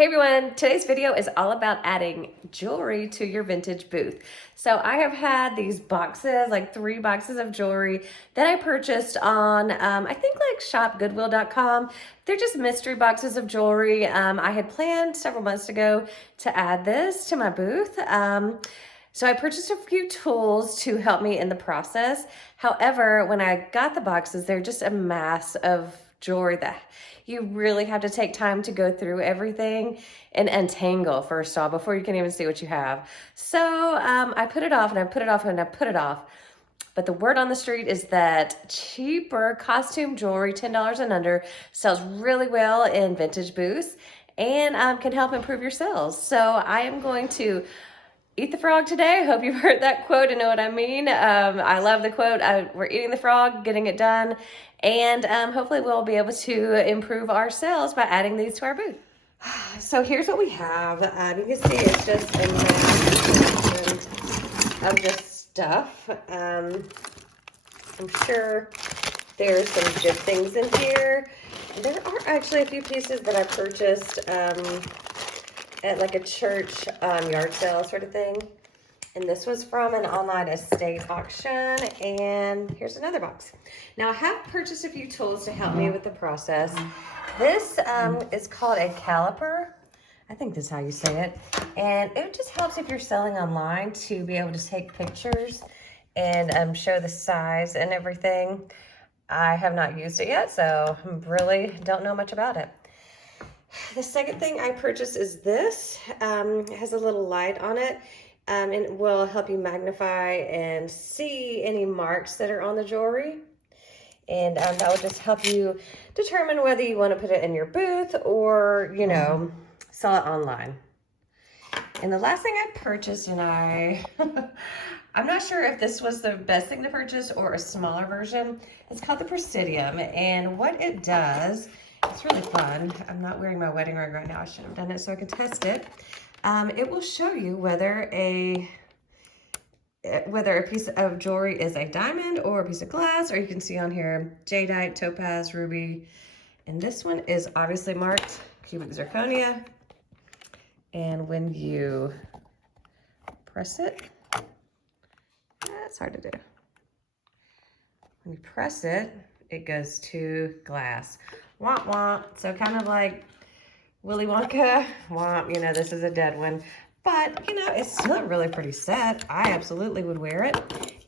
Hey everyone, today's video is all about adding jewelry to your vintage booth. So I have had these boxes, like 3 boxes of jewelry that I purchased on, I think like shopgoodwill.com. They're just mystery boxes of jewelry. I had planned several months ago to add this to my booth. So I purchased a few tools to help me in the process. However, when I got the boxes, they're just a mass of jewelry that you really have to take time to go through everything and untangle first of all before you can even see what you have. So I put it off and I put it off and I put it off. But the word on the street is that cheaper costume jewelry, $10 and under, sells really well in vintage booths and can help improve your sales. So I am going to eat the frog today. I hope you've heard that quote and know what I mean. I love the quote. We're eating the frog, getting it done, and hopefully we'll be able to improve our sales by adding these to our booth. So here's what we have. You can see it's just a massive of just stuff. I'm sure there's some good things in here. There are actually a few pieces that I purchased at like a church yard sale sort of thing. And this was from an online estate auction. And here's another box. Now I have purchased a few tools to help me with the process. This is called a caliper. I think this is how you say it. And it just helps if you're selling online to be able to take pictures and show the size and everything. I have not used it yet, so I really don't know much about it. The second thing I purchased is this. It has a little light on it, and it will help you magnify and see any marks that are on the jewelry. And that will just help you determine whether you want to put it in your booth or, you know, sell it online. And the last thing I purchased, and I'm not sure if this was the best thing to purchase or a smaller version. It's called the Presidium, and what it does, it's really fun. I'm not wearing my wedding ring right now. I should have done it so I could test it. It will show you whether a piece of jewelry is a diamond or a piece of glass, or you can see on here jadeite, topaz, ruby, and this one is obviously marked cubic zirconia. And when you press it, that's hard to do. When you press it, it goes to glass. Womp womp. So kind of like Willy Wonka. Womp, you know, this is a dead one. But, you know, it's still a really pretty set. I absolutely would wear it.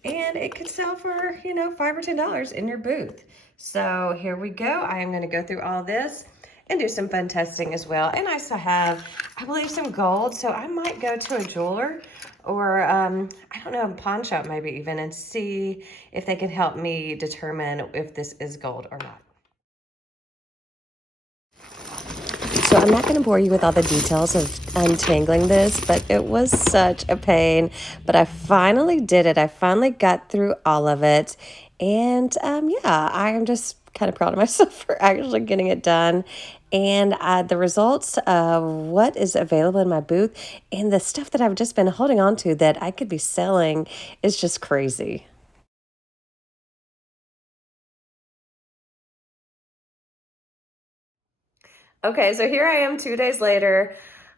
And it could sell for, you know, $5 or $10 in your booth. So here we go. I am going to go through all this and do some fun testing as well. And I still have, I believe, some gold. So I might go to a jeweler or, I don't know, a pawn shop maybe even, and see if they can help me determine if this is gold or not. So I'm not going to bore you with all the details of untangling this, but it was such a pain. But I finally did it. I finally got through all of it. And yeah, I am just kind of proud of myself for actually getting it done. And the results of what is available in my booth and the stuff that I've just been holding on to that I could be selling is just crazy. Okay, so here I am 2 days later.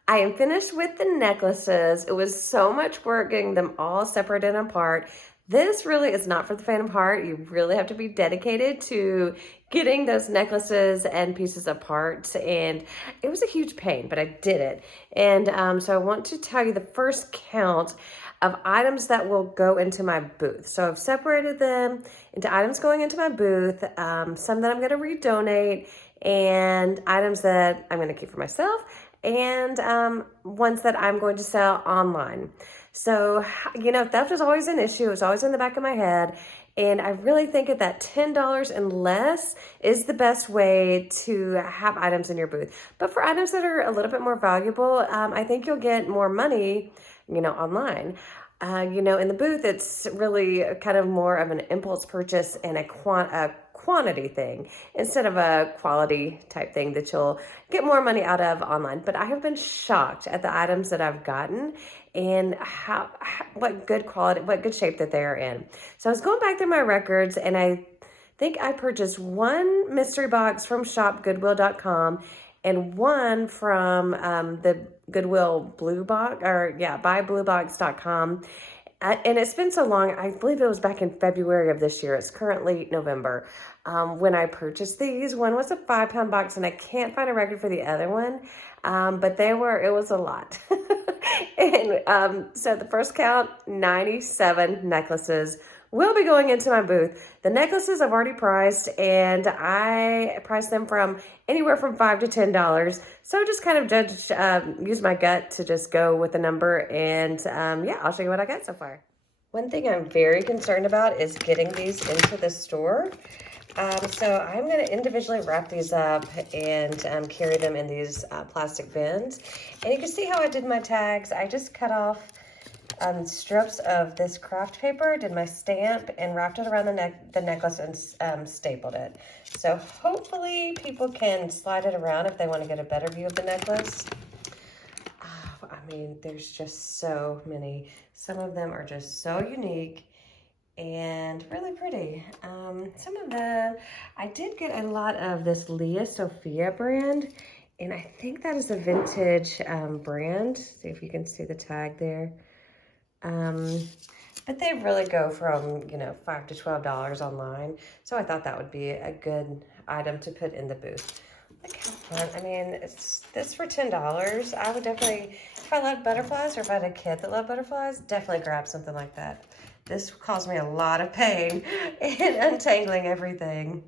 I am finished with the necklaces. It was so much work getting them all separated and apart. This really is not for the faint of heart. You really have to be dedicated to getting those necklaces and pieces apart. And it was a huge pain, but I did it. And so I want to tell you the first count of items that will go into my booth. So I've separated them into items going into my booth, some that I'm going to redonate, and items that I'm going to keep for myself, and ones that I'm going to sell online. So, you know, theft is always an issue. It's always in the back of my head. And I really think that $10 and less is the best way to have items in your booth. But for items that are a little bit more valuable, I think you'll get more money, you know, online. You know, in the booth, it's really kind of more of an impulse purchase and a quantity thing instead of a quality type thing that you'll get more money out of online. But I have been shocked at the items that I've gotten and what good quality, what good shape that they are in. So I was going back through my records, and I think I purchased one mystery box from shopgoodwill.com and one from the Goodwill Blue Box, or yeah, buybluebox.com. And it's been so long, I believe it was back in February of this year. It's currently November. When I purchased these, one was a 5-pound box, and I can't find a record for the other one, but it was a lot. And so the first count, 97 necklaces will be going into my booth. The necklaces I've already priced, and I priced them from anywhere from $5 to $10. So just kind of use my gut to just go with the number, and yeah, I'll show you what I got so far. One thing I'm very concerned about is getting these into the store. So I'm going to individually wrap these up and carry them in these plastic bins. And you can see how I did my tags. I just cut off strips of this craft paper, did my stamp, and wrapped it around the necklace and stapled it. So hopefully people can slide it around if they want to get a better view of the necklace. I mean, there's just so many. Some of them are just so unique and really pretty. Some of them, I did get a lot of this Leah Sophia brand, and I think that is a vintage brand. See if you can see the tag there. But they really go from, you know, $5 to $12 online. So I thought that would be a good item to put in the booth. Look how fun. I mean, it's this for $10. I would definitely, if I loved butterflies or if I had a kid that loved butterflies, definitely grab something like that. This caused me a lot of pain in untangling everything.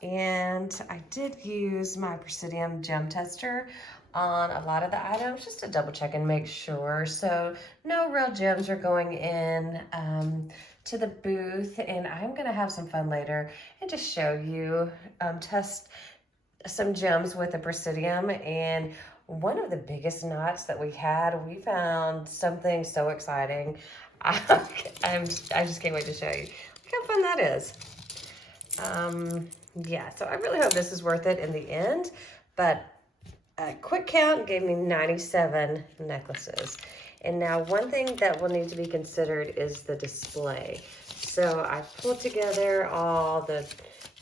And I did use my Presidium gem tester on a lot of the items just to double check and make sure. So no real gems are going in to the booth, and I'm gonna have some fun later and just show you, test some gems with the Presidium. And one of the biggest knots that we found something so exciting. I just can't wait to show you. Look how fun that is. Yeah, so I really hope this is worth it in the end, but a quick count gave me 97 necklaces. And now one thing that will need to be considered is the display. So I pulled together all the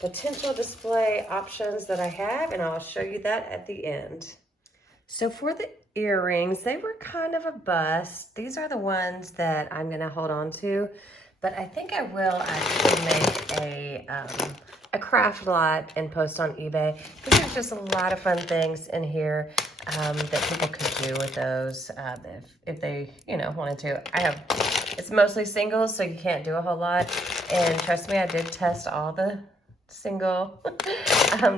potential display options that I have, and I'll show you that at the end. So for the earrings, they were kind of a bust. These are the ones that I'm gonna hold on to, but I think I will actually make a craft lot and post on eBay. There's just a lot of fun things in here that people could do with those if they, you know, wanted to. It's mostly singles, so you can't do a whole lot. And trust me, I did test all the single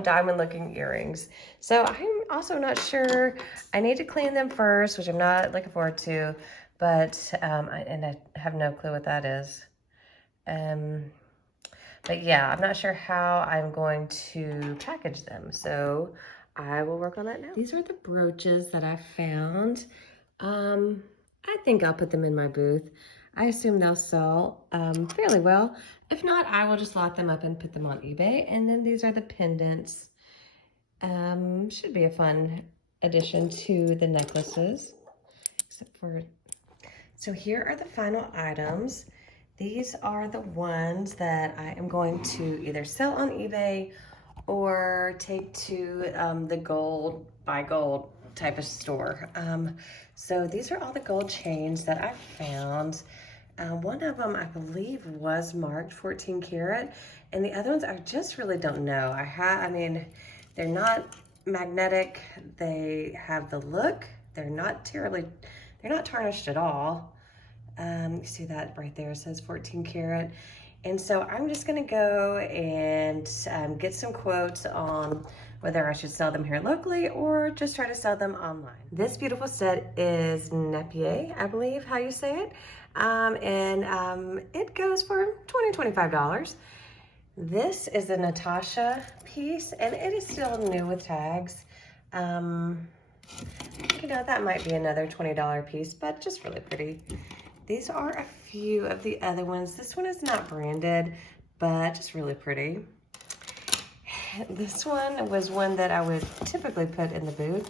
diamond looking earrings. So I'm also not sure. I need to clean them first, which I'm not looking forward to, but I have no clue what that is. But yeah, I'm not sure how I'm going to package them, so I will work on that now. These are the brooches that I found. I think I'll put them in my booth. I assume they'll sell fairly well. If not, I will just lock them up and put them on eBay. And then these are the pendants. Should be a fun addition to the necklaces. So here are the final items. These are the ones that I am going to either sell on eBay or take to the gold, buy gold type of store. So these are all the gold chains that I found. One of them I believe was marked 14 karat, and the other ones I just really don't know. I mean, they're not magnetic. They have the look. They're not tarnished at all. You see that right there, it says 14 karat. And so I'm just gonna go and get some quotes on whether I should sell them here locally or just try to sell them online. This beautiful set is Napier, I believe how you say it. It goes for $20, $25. This is a Natasha piece, and it is still new with tags. You know, that might be another $20 piece, but just really pretty. These are a few of the other ones. This one is not branded, but just really pretty. This one was one that I would typically put in the booth,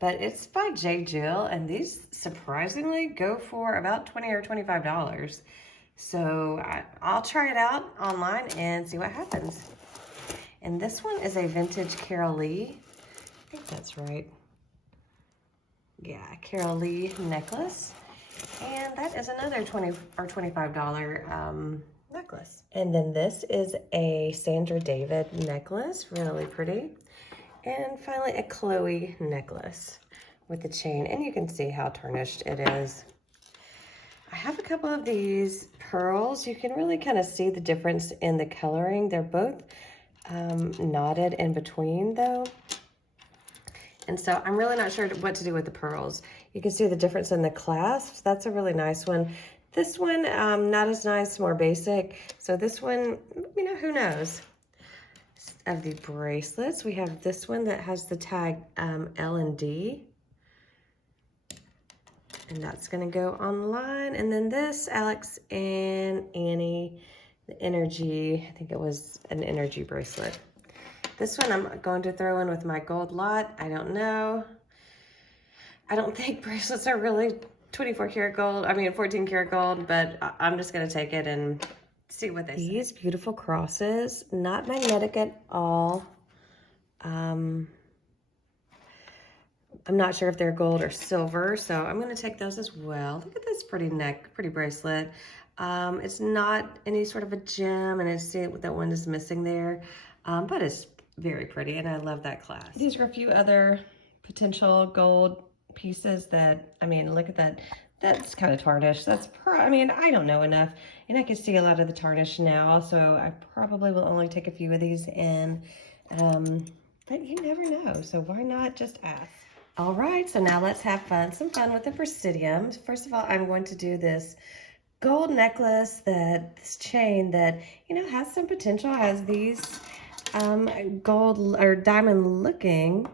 but it's by J. Jill, and these surprisingly go for about $20 or $25. So I'll try it out online and see what happens. And this one is a vintage Carol Lee think that's right. Yeah, Carol Lee necklace. And that is another $20 or $25 necklace. And then this is a Sandra David necklace, really pretty. And finally, a Chloe necklace with the chain. And you can see how tarnished it is. I have a couple of these pearls. You can really kind of see the difference in the coloring. They're both knotted in between though. And so I'm really not sure what to do with the pearls. You can see the difference in the clasps. That's a really nice one. This one, not as nice, more basic. So this one, you know, who knows? Of the bracelets, we have this one that has the tag L and D. And that's gonna go online. And then this, Alex and Annie, the energy, I think it was an energy bracelet. This one I'm going to throw in with my gold lot. I don't know. I don't think bracelets are really 24 karat gold. I mean, 14 karat gold, but I'm just gonna take it and see what they say. These beautiful crosses, not magnetic at all. I'm not sure if they're gold or silver, so I'm gonna take those as well. Look at this pretty bracelet. It's not any sort of a gem, and I see that one is missing there, but it's very pretty, and I love that clasp. These are a few other potential gold pieces that, I mean, look at that. That's kind of tarnished. I mean, I don't know enough, and I can see a lot of the tarnish now, so I probably will only take a few of these in, but you never know, so why not just ask? All right, so now let's have some fun with the Presidium. First of all, I'm going to do this gold necklace, this chain that, you know, has some potential, has these gold or diamond looking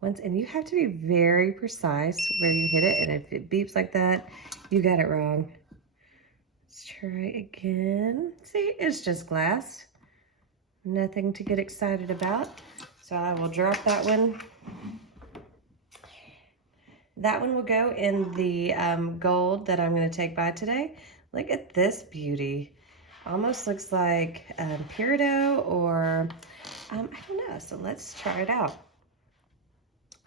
ones, and you have to be very precise where you hit it, and if it beeps like that, you got it wrong. Let's try again. See, it's just glass. Nothing to get excited about. So I will drop that one. That one will go in the gold that I'm going to take by today. Look at this beauty. Almost looks like peridot or I don't know. So let's try it out.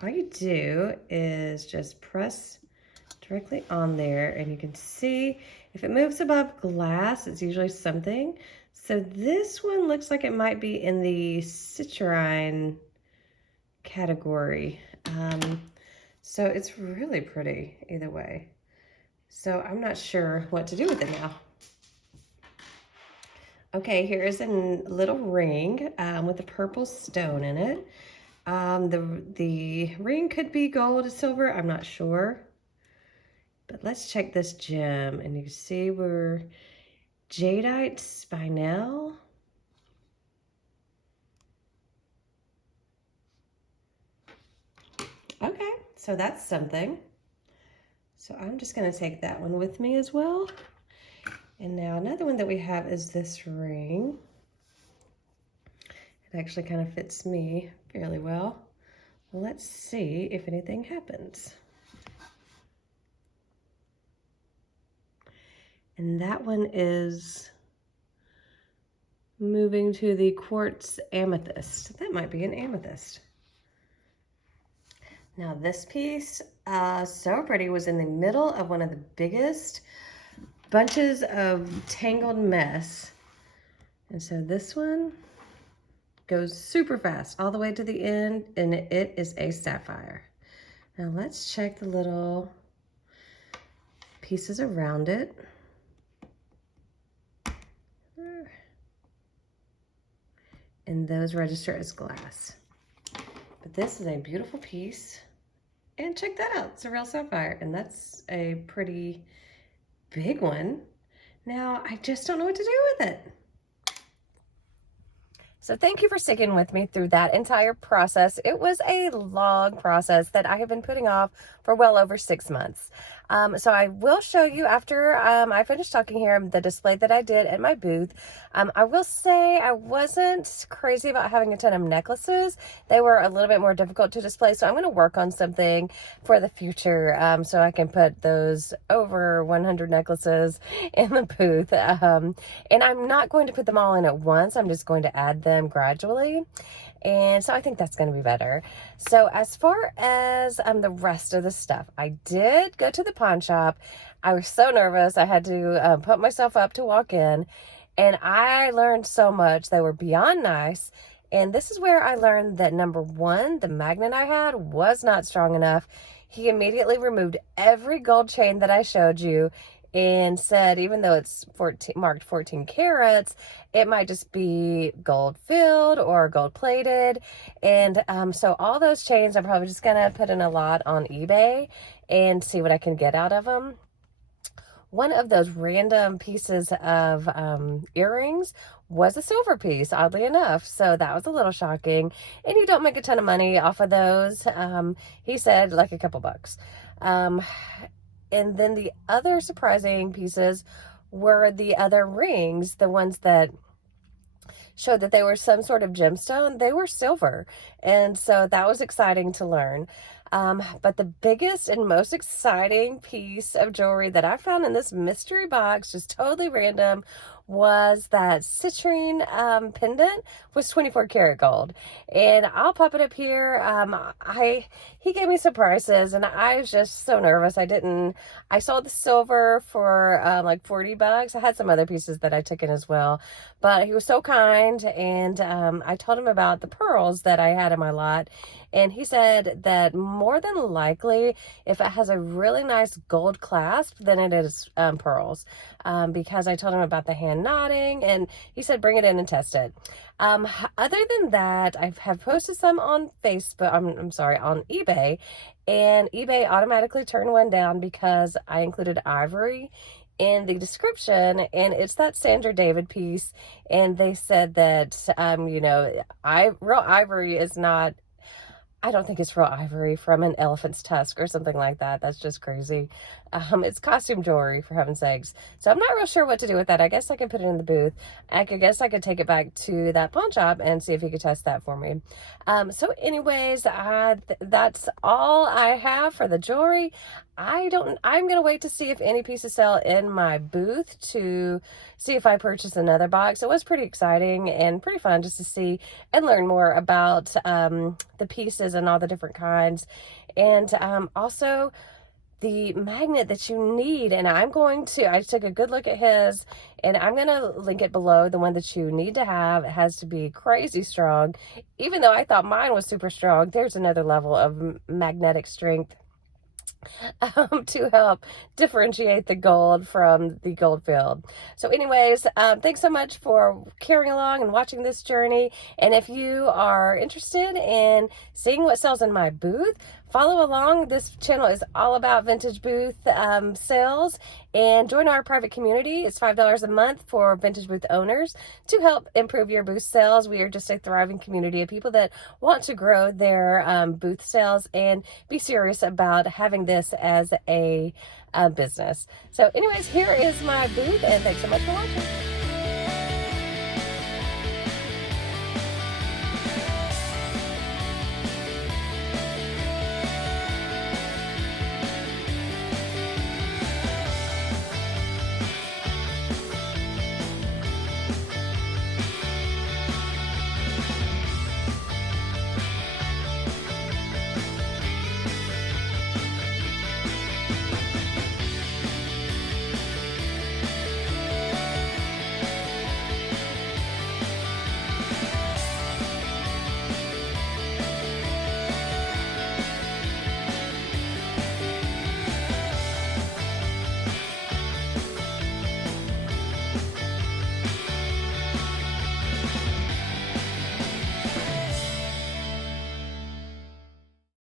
All you do is just press directly on there, and you can see if it moves above glass, it's usually something. So this one looks like it might be in the citrine category. So it's really pretty either way. So I'm not sure what to do with it now. Okay, here is a little ring with a purple stone in it. The ring could be gold or silver, I'm not sure. But let's check this gem, and you can see we're jadeite spinel. Okay, so that's something. So I'm just gonna take that one with me as well. And now another one that we have is this ring. It actually kind of fits me fairly well. Let's see if anything happens. And that one is moving to the quartz amethyst. That might be an amethyst. Now this piece, so pretty, was in the middle of one of the biggest bunches of tangled mess. And so this one goes super fast all the way to the end, and it is a sapphire. Now let's check the little pieces around it. And those register as glass. But this is a beautiful piece. And check that out, it's a real sapphire, and that's a pretty big one. Now, I just don't know what to do with it. So thank you for sticking with me through that entire process. It was a long process that I have been putting off for well over 6 months. So I will show you after I finish talking here the display that I did at my booth. I will say I wasn't crazy about having a ton of necklaces. They were a little bit more difficult to display, so I'm going to work on something for the future so I can put those over 100 necklaces in the booth. And I'm not going to put them all in at once. I'm just going to add them gradually. And so I think that's going to be better. So as far as the rest of the stuff, I did go to the pawn shop. I was so nervous. I had to put myself up to walk in. And I learned so much. They were beyond nice. And this is where I learned that, number one, the magnet I had was not strong enough. He immediately removed every gold chain that I showed you and said, even though it's marked 14 carats, it might just be gold filled or gold plated. And so all those chains, I'm probably just going to put in a lot on eBay and see what I can get out of them. One of those random pieces of earrings was a silver piece, oddly enough. So that was a little shocking. And you don't make a ton of money off of those. He said like a couple bucks. And then the other surprising pieces were the other rings, the ones that showed that they were some sort of gemstone. They were silver. And so that was exciting to learn. But the biggest and most exciting piece of jewelry that I found in this mystery box, just totally random, was that citrine pendant was 24 karat gold. And I'll pop it up here. He gave me some prices and I was just so nervous. I sold the silver for like 40 bucks. I had some other pieces that I took in as well, but he was so kind. And I told him about the pearls that I had in my lot. And he said that more than likely, if it has a really nice gold clasp, then it is pearls. Because I told him about the hand knotting, and he said bring it in and test it. Other than that, I have posted some on Facebook. I'm sorry, on eBay, and eBay automatically turned one down because I included ivory in the description, and it's that Sandra David piece, and they said that real ivory is not. I don't think it's real ivory from an elephant's tusk or something like that. That's just crazy. It's costume jewelry, for heaven's sakes. So I'm not real sure what to do with that. I guess I can put it in the booth. I guess I could take it back to that pawn shop and see if he could test that for me. So anyways, that's all I have for the jewelry. I'm going to wait to see if any pieces sell in my booth to see if I purchase another box. It was pretty exciting and pretty fun just to see and learn more about the pieces and all the different kinds. And also the magnet that you need. And I took a good look at his, and I'm going to link it below. The one that you need to have, it has to be crazy strong. Even though I thought mine was super strong, there's another level of magnetic strength to help differentiate the gold from the gold field. So anyways, thanks so much for carrying along and watching this journey. And if you are interested in seeing what sells in my booth, follow along. This channel is all about vintage booth sales, and join our private community. It's $5 a month for vintage booth owners to help improve your booth sales. We are just a thriving community of people that want to grow their booth sales and be serious about having this as a business. So anyways, here is my booth, and thanks so much for watching.